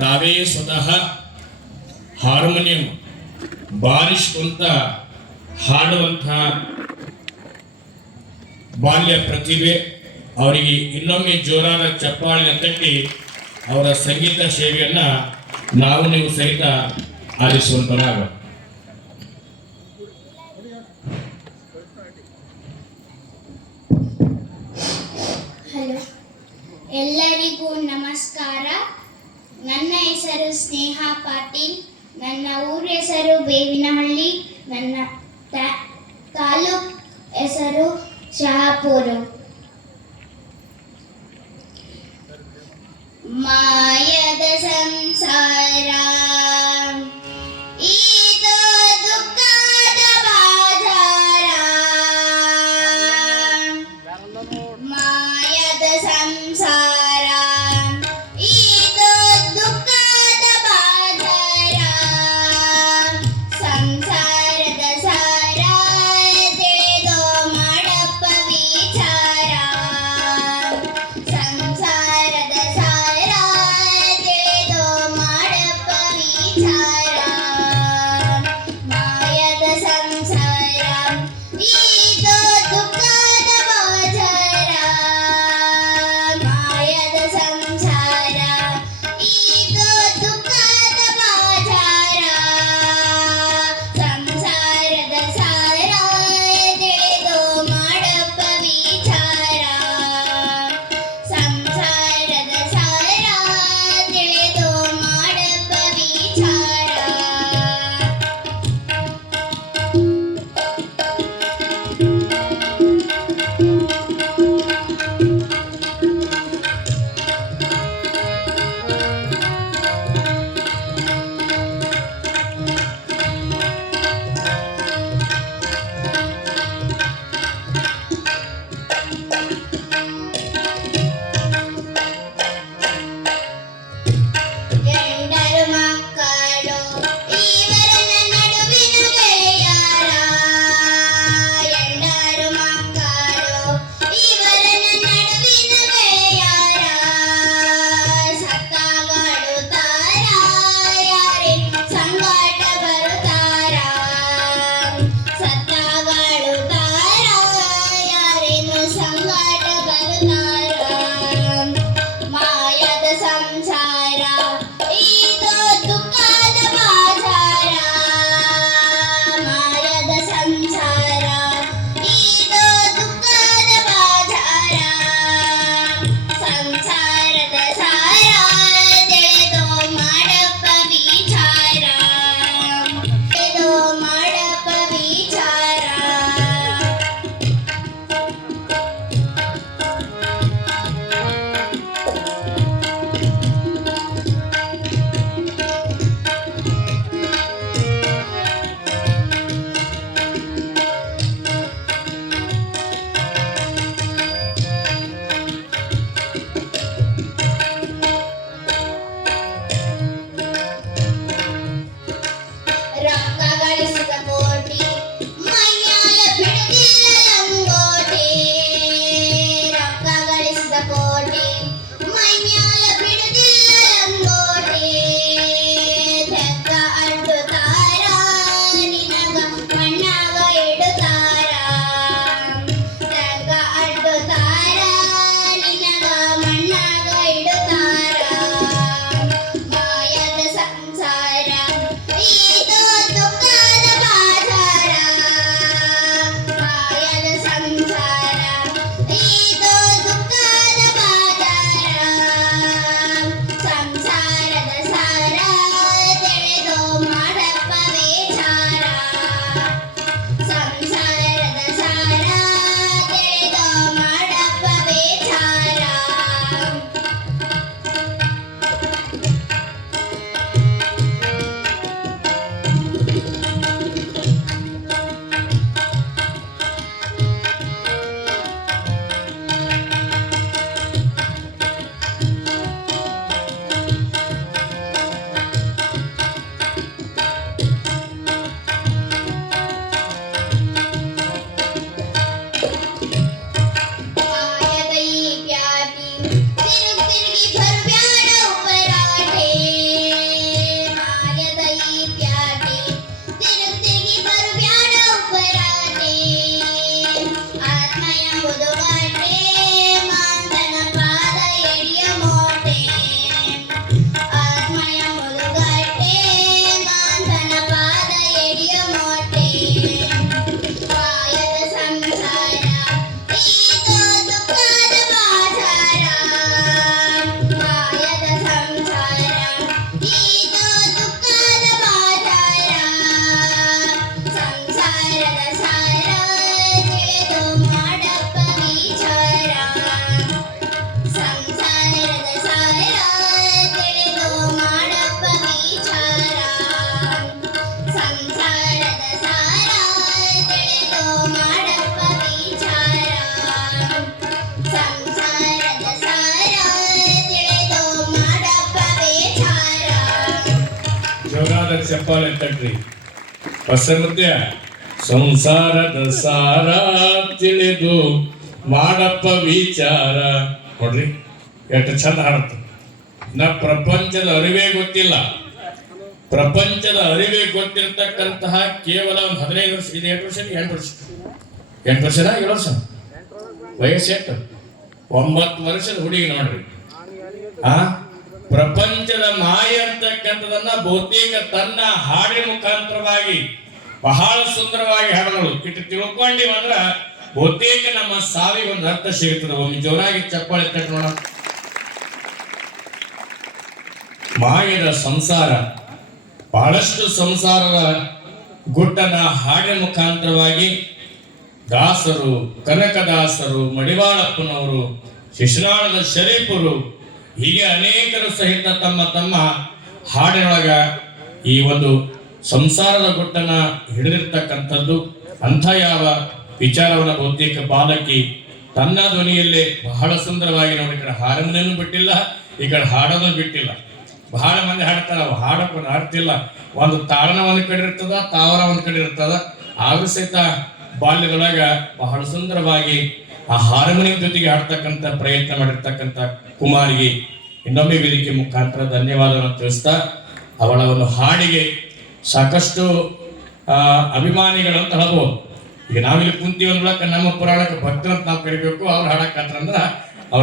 ತಾವೇ ಸ್ವತಃ ಹಾರ್ಮೋನಿಯಂ ಬಾರಿಸ್ಕೊಂತ ಹಾಡುವಂಥ ಬಾಲ್ಯ ಪ್ರತಿಭೆ. ಅವರಿಗೆ ಇನ್ನೊಮ್ಮೆ ಜೋರಾದ ಚಪ್ಪಾಳೆ ತಟ್ಟಿ ಅವರ ಸಂಗೀತ ಸೇವೆಯನ್ನು ನಾವು ನೀವು ಸಹಿತ ಆಲಿಸುವಂತರಾಗ. ಹಲೋ, ಎಲ್ಲರಿಗೂ ನಮಸ್ಕಾರ. ನನ್ನ ಹೆಸರು ಸ್ನೇಹ ಪಾಟೀಲ್. ನನ್ನ ಊರ ಹೆಸರು ಬೇವಿನಹಳ್ಳಿ. ನನ್ನ ತಾಲೂಕ್ ಹೆಸರು ಶಹಾಪುರ. ಮಾಯದ ಸಂಸಾರ ಇದು ದುಃಖದ ಬಾಜಾರ. ಮಾಯದ ಸಂಸಾರ ಇದು ದುಃಖದ ಬಾಜಾರ. ಸಂಸಾರದ ಸಾರ ತಿಳಿದೋ ಮಾಡಪ್ಪ ವಿಚಾರ. ಸಂಸಾರದ ಸಾರ ತಿಳಿದೋ ಮಾಡ ಚಪ್ಪಾಳೆ ತಟ್ರಿ. ಬಸಮುದ್ಯ ಸಂಸಾರದ ಸಾರ ತಿಳಿದು ಮಾಡಪ್ಪ ವಿಚಾರ. ನೋಡ್ರಿ ಎಷ್ಟು ಚಂದ ಹಾಡುತ್ತೆ. ಪ್ರಪಂಚದ ಅರಿವೇ ಗೊತ್ತಿಲ್ಲ. ಪ್ರಪಂಚದ ಅರಿವೇ ಗೊತ್ತಿರತಕ್ಕಂತಹ ಕೇವಲ ಒಂದು 15 ವರ್ಷ, ಇದು 8 ವರ್ಷ 8 ವರ್ಷ 7 ವರ್ಷ ವಯಸ್ಸು ಎಷ್ಟು? 9 ವರ್ಷದ ಹುಡುಗಿ ನೋಡ್ರಿ. ಪ್ರಪಂಚದ ಮಾಯೆ ಅಂತಕ್ಕಂಥದನ್ನ ಬಹುತೇಕ ತನ್ನ ಹಾಡಿನ ಮುಖಾಂತರವಾಗಿ ಬಹಳ ಸುಂದರವಾಗಿ ಹಾಡಗಳು ಇಟ್ಟು ತಿಳ್ಕೊಂಡಿವಂದ್ರ ಬಹುತೇಕ ನಮ್ಮ ಸಾವಿಗೆ ಒಂದು ಅರ್ಥ ಸಿಗುತ್ತದೆ. ಒಮ್ಮೆ ಜೋರಾಗಿ ಚಪ್ಪಾಳೆ ತಟ್ಟಿ ನೋಡ. ಮಾಯದ ಸಂಸಾರ, ಬಹಳಷ್ಟು ಸಂಸಾರದ ಗುಟ್ಟನ ಹಾಡಿನ ಮುಖಾಂತರವಾಗಿ ದಾಸರು, ಕನಕದಾಸರು, ಮಡಿವಾಳಪ್ಪನವರು, ಶಿಶುನಾಳದ ಶರೀಫರು, ಹೀಗೆ ಅನೇಕರು ಸಹಿತ ತಮ್ಮ ತಮ್ಮ ಹಾಡಿನೊಳಗ ಈ ಒಂದು ಸಂಸಾರದ ಗುಟ್ಟನ ಹಿಡಿದಿರ್ತಕ್ಕಂಥದ್ದು. ಅಂಥ ಯಾವ ವಿಚಾರವನ್ನು ಬಹುತೇಕ ಬಾಲಕಿ ತನ್ನ ಧ್ವನಿಯಲ್ಲೇ ಬಹಳ ಸುಂದರವಾಗಿ ನೋಡಿ. ಈ ಕಡೆ ಹಾರಮೋನಿಯಂ ಬಿಟ್ಟಿಲ್ಲ, ಈ ಕಡೆ ಹಾಡೋದು ಬಿಟ್ಟಿಲ್ಲ. ಬಹಳ ಮಂದಿ ಹಾಡ್ತಾರ, ಹಾಡಕ್ಕೆ ಒಂದು ಅರ್ಥ ಇಲ್ಲ. ಒಂದು ತಾಳನ ಒಂದ್ ಕಡೆ ಇರ್ತದ, ತಾವರ ಒಂದ್ ಕಡೆ ಇರ್ತದ. ಆದ್ರೂ ಸಹಿತ ಬಾಲ್ಯದೊಳಗ ಬಹಳ ಸುಂದರವಾಗಿ ಆ ಹಾರ್ಮೋನಿಯಂ ಜೊತೆಗೆ ಹಾಡ್ತಕ್ಕಂಥ ಪ್ರಯತ್ನ ಮಾಡಿರ್ತಕ್ಕಂಥ ಕುಮಾರಿಗೆ ಇನ್ನೊಮ್ಮೆ ವೇದಿಕೆ ಮುಖಾಂತರ ಧನ್ಯವಾದವನ್ನು ತಿಳಿಸ್ತಾ, ಅವಳ ಒಂದು ಹಾಡಿಗೆ ಸಾಕಷ್ಟು ಅಭಿಮಾನಿಗಳಂತ ಹೇಳ್ಬೋದು. ಈಗ ನಾವಿಲ್ಲಿ ಕುಂತೀವಿ ಅಂದ್ರಕ ನಮ್ಮ ಪುರಾಣಕ್ಕೆ ಭಕ್ತರಂತ ನಾವು ಕರಿಬೇಕು. ಅವ್ರು ಹಾಡಕಂದ್ರ